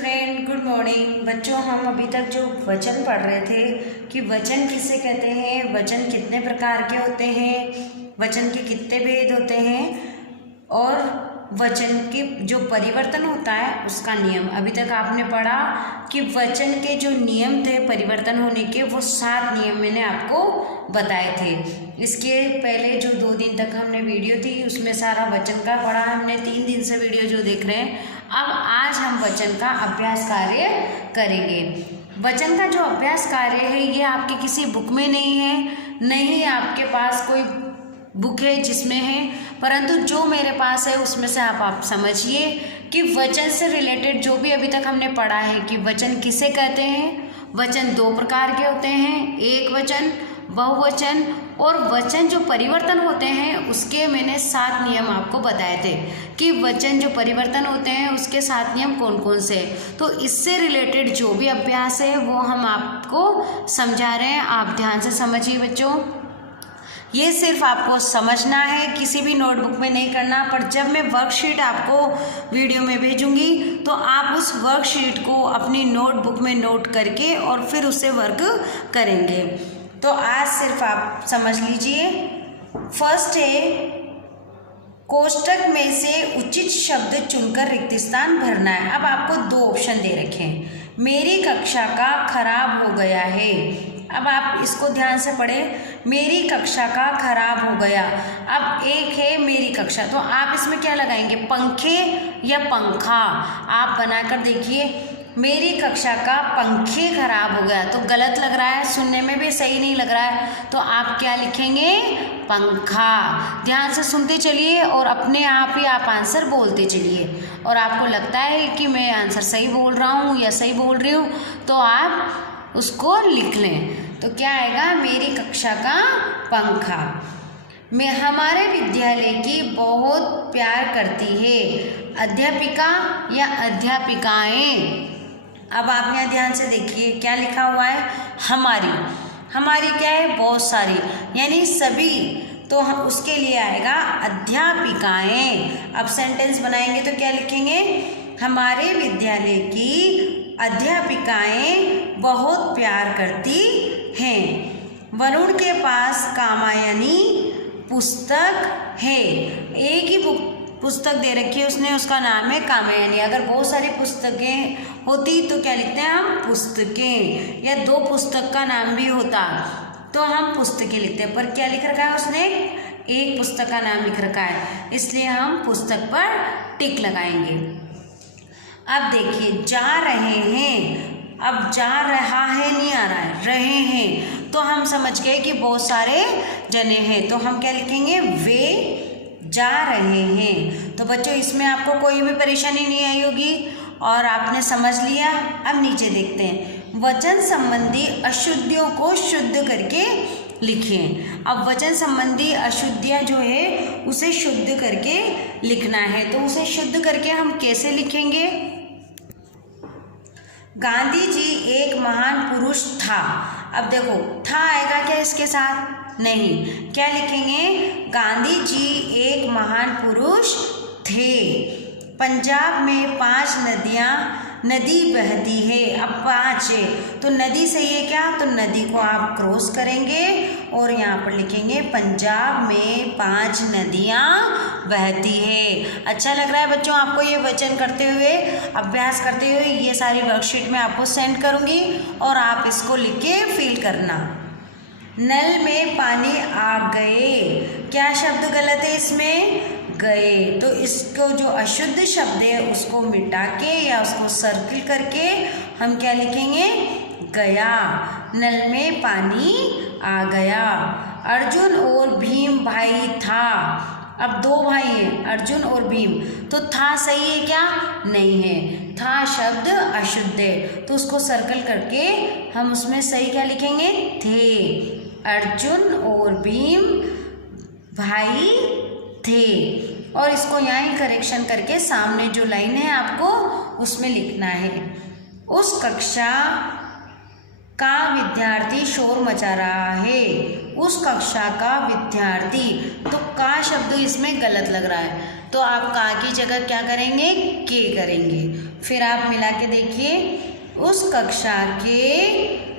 Student, good morning. बच्चों, हम अभी तक जो वचन पढ़ रहे थे कि वचन किसे कहते हैं, वचन कितने प्रकार के होते हैं, वचन के कितने भेद होते हैं और वचन के जो परिवर्तन होता है उसका नियम। अभी तक आपने पढ़ा कि वचन के जो नियम थे परिवर्तन होने के, वो 7 नियम मैंने आपको बताए थे। इसके पहले जो 2 दिन तक हमने वीडियो थी उसमें सारा वचन का पढ़ा हमने। 3 दिन से वीडियो जो देख रहे हैं, अब आज हम वचन का अभ्यास कार्य करेंगे। वचन का जो अभ्यास कार्य है ये आपके किसी बुक में नहीं है, नहीं आपके पास कोई बुक है जिसमें है, परंतु जो मेरे पास है उसमें से आप समझिए कि वचन से रिलेटेड जो भी अभी तक हमने पढ़ा है कि वचन किसे कहते हैं। वचन 2 प्रकार के होते हैं, एक वचन, बहुवचन, और वचन जो परिवर्तन होते हैं उसके मैंने 7 नियम आपको बताए थे कि वचन जो परिवर्तन होते हैं उसके 7 नियम कौन कौन से हैं। तो इससे रिलेटेड जो भी अभ्यास है वो हम आपको समझा रहे हैं, आप ध्यान से समझिए बच्चों। ये सिर्फ आपको समझना है, किसी भी नोटबुक में नहीं करना। पर जब मैं वर्कशीट आपको वीडियो में भेजूंगी तो आप उस वर्कशीट को अपनी नोटबुक में नोट करके और फिर उससे वर्क करेंगे। तो आज सिर्फ आप समझ लीजिए। फर्स्ट है, कोष्टक में से उचित शब्द चुनकर रिक्त स्थान भरना है। अब आपको 2 ऑप्शन दे रखे हैं। मेरी कक्षा का खराब हो गया है। अब आप इसको ध्यान से पढ़ें। मेरी कक्षा का खराब हो गया। अब एक है मेरी कक्षा, तो आप इसमें क्या लगाएंगे, पंखे या पंखा। आप बनाकर देखिए, मेरी कक्षा का पंखे खराब हो गया तो गलत लग रहा है, सुनने में भी सही नहीं लग रहा है, तो आप क्या लिखेंगे, पंखा। ध्यान से सुनते चलिए और अपने आप ही आप आंसर बोलते चलिए। और आपको लगता है कि मैं आंसर सही बोल रहा हूँ या सही बोल रही हूँ तो आप उसको लिख लें। तो क्या आएगा, मेरी कक्षा का पंखा। मैं हमारे विद्यालय की बहुत प्यार करती है अध्यापिका या अध्यापिकाएं। अब आप यहाँ ध्यान से देखिए क्या लिखा हुआ है, हमारी। हमारी क्या है, बहुत सारी, यानी सभी, तो हम उसके लिए आएगा अध्यापिकाएं। अब सेंटेंस बनाएंगे तो क्या लिखेंगे, हमारे विद्यालय की अध्यापिकाएं बहुत प्यार करती हैं। वरुण के पास कामायनी पुस्तक है। एक ही पुस्तक दे रखी है उसने, उसका नाम है कामायनी। अगर बहुत सारी पुस्तकें होती तो क्या लिखते हैं हम, पुस्तकें, या 2 पुस्तक का नाम भी होता तो हम पुस्तकें लिखते हैं। पर क्या लिख रखा है उसने, एक पुस्तक का नाम लिख रखा है, इसलिए हम पुस्तक पर टिक लगाएंगे। अब देखिए, जा रहे हैं। अब जा रहा है नहीं आ रहा है, रहे हैं, तो हम समझ गए कि बहुत सारे जने हैं, तो हम क्या लिखेंगे, वे जा रहे हैं। तो बच्चों इसमें आपको कोई भी परेशानी नहीं आई होगी और आपने समझ लिया। अब नीचे देखते हैं, वचन संबंधी अशुद्धियों को शुद्ध करके लिखें। अब वचन संबंधी अशुद्धियाँ जो है उसे शुद्ध करके लिखना है, तो उसे शुद्ध करके हम कैसे लिखेंगे, गांधी जी एक महान पुरुष था। अब देखो, था आएगा क्या इसके साथ, नहीं, क्या लिखेंगे, गांधी जी एक महान पुरुष थे। पंजाब में 5 नदी बहती है। अब 5 है तो नदी सही है क्या, तो नदी को आप क्रॉस करेंगे और यहाँ पर लिखेंगे पंजाब में 5 नदियाँ बहती है। अच्छा लग रहा है बच्चों आपको ये वचन करते हुए, अभ्यास करते हुए। ये सारी वर्कशीट में आपको सेंड करूँगी और आप इसको लिख के फिल करना। नल में पानी आ गए, क्या शब्द गलत है इसमें, गए, तो इसको जो अशुद्ध शब्द है उसको मिटा के या उसको सर्किल करके हम क्या लिखेंगे, गया। नल में पानी आ गया। अर्जुन और भीम भाई था। अब 2 भाई हैं, अर्जुन और भीम, तो था सही है क्या, नहीं है, था शब्द अशुद्ध है, तो उसको सर्कल करके हम उसमें सही क्या लिखेंगे, थे। अर्जुन और भीम भाई थे। और इसको यहाँ ही करेक्शन करके सामने जो लाइन है आपको उसमें लिखना है, उस कक्षा का विद्यार्थी शोर मचा रहा है, उस कक्षा का विद्यार्थी। तो का शब्द इसमें गलत लग रहा है, तो आप का की जगह क्या करेंगे, के करेंगे। फिर आप मिला के देखिए, उस कक्षा के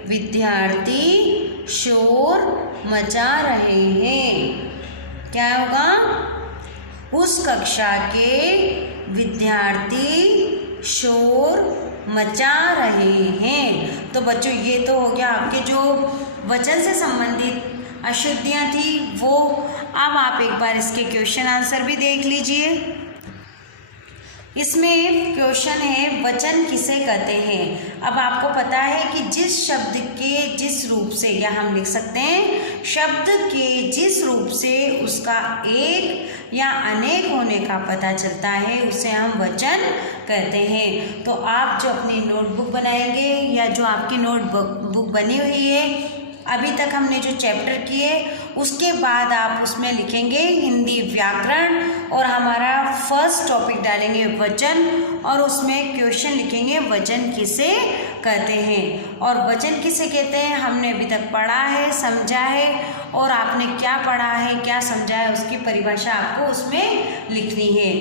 विद्यार्थी शोर मचा रहे हैं। क्या होगा, उस कक्षा के विद्यार्थी शोर मचा रहे हैं। तो बच्चों ये तो हो गया आपके जो वचन से संबंधित अशुद्धियाँ थी वो। अब आप एक बार इसके क्वेश्चन आंसर भी देख लीजिए। इसमें क्वेश्चन है वचन किसे कहते हैं। अब आपको पता है कि जिस शब्द के जिस रूप से, या हम लिख सकते हैं शब्द के जिस रूप से उसका एक या अनेक होने का पता चलता है उसे हम वचन कहते हैं। तो आप जो अपनी नोटबुक बनाएंगे या जो आपकी नोटबुक बनी हुई है, अभी तक हमने जो चैप्टर किए उसके बाद आप उसमें लिखेंगे हिंदी व्याकरण और हमारा फर्स्ट टॉपिक डालेंगे वचन, और उसमें क्वेश्चन लिखेंगे वचन किसे कहते हैं। और वचन किसे कहते हैं हमने अभी तक पढ़ा है, समझा है, और आपने क्या पढ़ा है क्या समझा है उसकी परिभाषा आपको उसमें लिखनी है।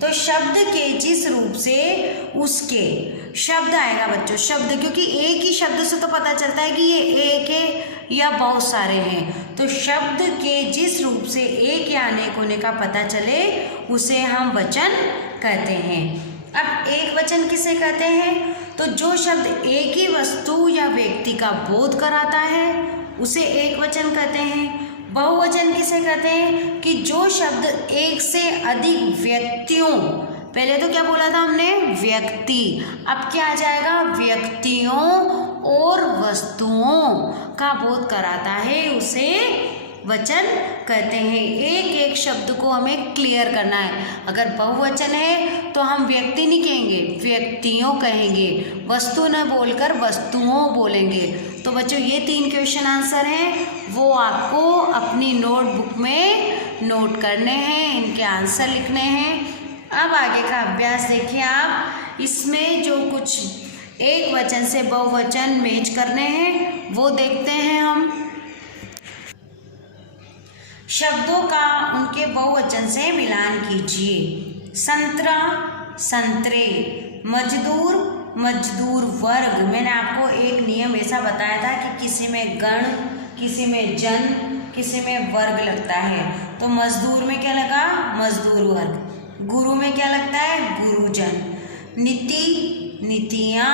तो शब्द के जिस रूप से उसके, शब्द आएगा बच्चों, शब्द, क्योंकि एक ही शब्द से तो पता चलता है कि ये एक है या बहुत सारे हैं। तो शब्द के जिस रूप से एक या अनेक होने का पता चले उसे हम वचन कहते हैं। अब एक वचन किसे कहते हैं, तो जो शब्द एक ही वस्तु या व्यक्ति का बोध कराता है उसे एक वचन कहते हैं। बहुवचन किसे कहते हैं, कि जो शब्द एक से अधिक व्यक्तियों, पहले तो क्या बोला था हमने, व्यक्ति, अब क्या आ जाएगा, व्यक्तियों और वस्तुओं का बोध कराता है उसे वचन कहते हैं। एक एक शब्द को हमें क्लियर करना है। अगर बहुवचन है तो हम व्यक्ति नहीं कहेंगे, व्यक्तियों कहेंगे, वस्तु न बोलकर वस्तुओं बोलेंगे। तो बच्चों ये 3 क्वेश्चन आंसर हैं, वो आपको अपनी नोटबुक में नोट करने हैं, इनके आंसर लिखने हैं। अब आगे का अभ्यास देखिए आप, इसमें जो कुछ एक वचन से बहुवचन मैच करने हैं वो देखते हैं हम। शब्दों का उनके बहुवचन से मिलान कीजिए। संतरा, संतरे, मजदूर, मजदूर वर्ग। मैंने आपको एक नियम ऐसा बताया था कि किसी में गण, किसी में जन, किसी में वर्ग लगता है। तो मजदूर में क्या लगा, मजदूर वर्ग। गुरु में क्या लगता है, गुरुजन। नीति, नीतियाँ।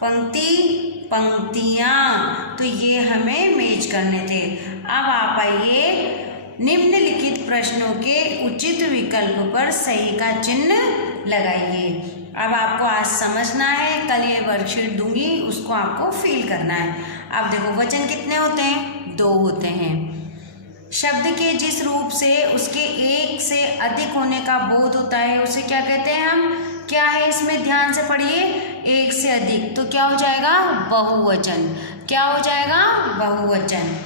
पंक्ति, पंक्तियाँ। तो ये हमें मैच करने थे। अब आप आइए निम्नलिखित प्रश्नों के उचित विकल्प पर सही का चिन्ह लगाइए। अब आपको आज समझना है, कल ये वर्कशीट दूंगी उसको आपको फिल करना है। अब देखो वचन कितने होते हैं, 2 होते हैं। शब्द के जिस रूप से उसके एक से अधिक होने का बोध होता है उसे क्या कहते हैं हम, क्या है इसमें ध्यान से पढ़िए, एक से अधिक, तो क्या हो जाएगा, बहुवचन। क्या हो जाएगा, बहुवचन।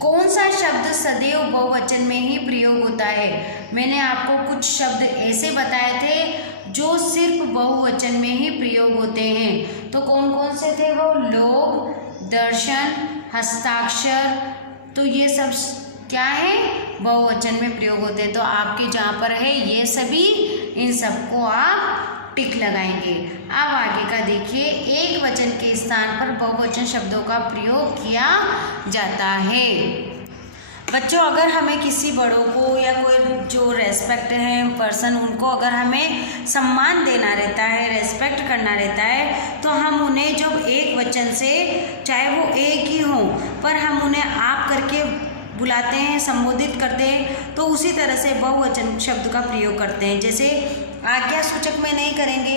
कौन सा शब्द सदैव बहुवचन में ही प्रयोग होता है। मैंने आपको कुछ शब्द ऐसे बताए थे जो सिर्फ बहुवचन में ही प्रयोग होते हैं। तो कौन कौन से थे वो, लोग, दर्शन, हस्ताक्षर। तो ये सब क्या है, बहुवचन में प्रयोग होते हैं। तो आपके जहाँ पर है ये सभी, इन सबको आप टिक लगाएंगे। अब आगे का देखिए, एक वचन के स्थान पर बहुवचन शब्दों का प्रयोग किया जाता है। बच्चों अगर हमें किसी बड़ों को या कोई जो रेस्पेक्ट है पर्सन, उनको अगर हमें सम्मान देना रहता है, रेस्पेक्ट करना रहता है, तो हम उन्हें जब एक वचन से, चाहे वो एक ही हो, पर हम उन्हें आप करके बुलाते हैं, संबोधित करते हैं, तो उसी तरह से बहुवचन शब्द का प्रयोग करते हैं। जैसे आज्ञा सूचक में नहीं करेंगे,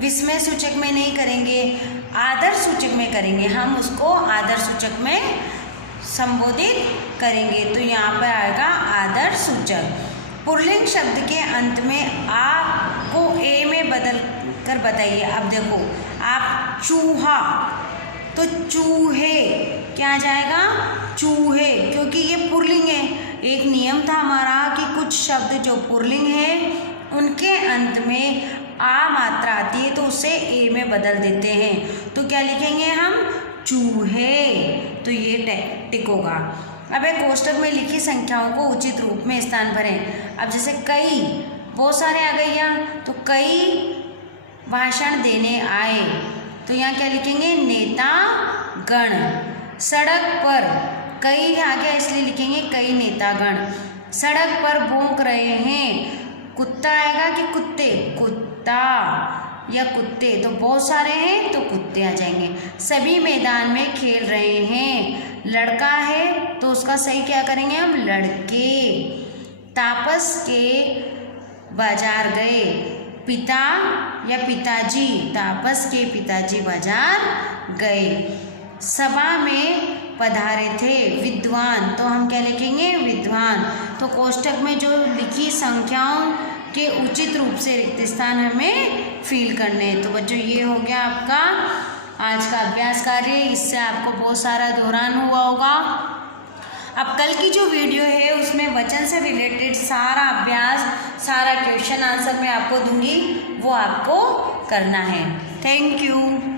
विस्मय सूचक में नहीं करेंगे, आदर सूचक में करेंगे, हम उसको आदर सूचक में संबोधित करेंगे। तो यहाँ पर आएगा आदर सूचक। पुल्लिंग शब्द के अंत में आ को ए में बदल कर बताइए। अब देखो आप चूहा, तो चूहे क्या आ जाएगा, चूहे, क्योंकि ये पुल्लिंग है। एक नियम था हमारा कि कुछ शब्द जो पुल्लिंग है उनके अंत में आ मात्रा आती है तो उसे ए में बदल देते हैं। तो क्या लिखेंगे हम, चूहे, तो ये टिक होगा। अब एक कोष्टक में लिखी संख्याओं को उचित रूप में स्थान भरें। अब जैसे कई, बहुत सारे आ गए यहाँ, तो कई भाषण देने आए, तो यहाँ क्या लिखेंगे, नेतागण। सड़क पर, कई आ गया इसलिए लिखेंगे कई नेतागण। सड़क पर भौंक रहे हैं, कुत्ता आएगा कि कुत्ते, कुत्ता या कुत्ते, तो बहुत सारे हैं तो कुत्ते आ जाएंगे। सभी मैदान में खेल रहे हैं, लड़का है तो उसका सही क्या करेंगे हम, लड़के। तापस के बाजार गए, पिता या पिताजी, तापस के पिताजी बाजार गए। सभा में पधारे थे विद्वान, तो हम क्या लिखेंगे, विद्वान। तो कोष्टक में जो लिखी संख्याओं के उचित रूप से रिक्त स्थान हमें फिल करने हैं। तो बच्चों ये हो गया आपका आज का अभ्यास कार्य, इससे आपको बहुत सारा दोहरान हुआ होगा। अब कल की जो वीडियो है उसमें वचन से रिलेटेड सारा अभ्यास, सारा क्वेश्चन आंसर मैं आपको दूंगी, वो आपको करना है। Thank you.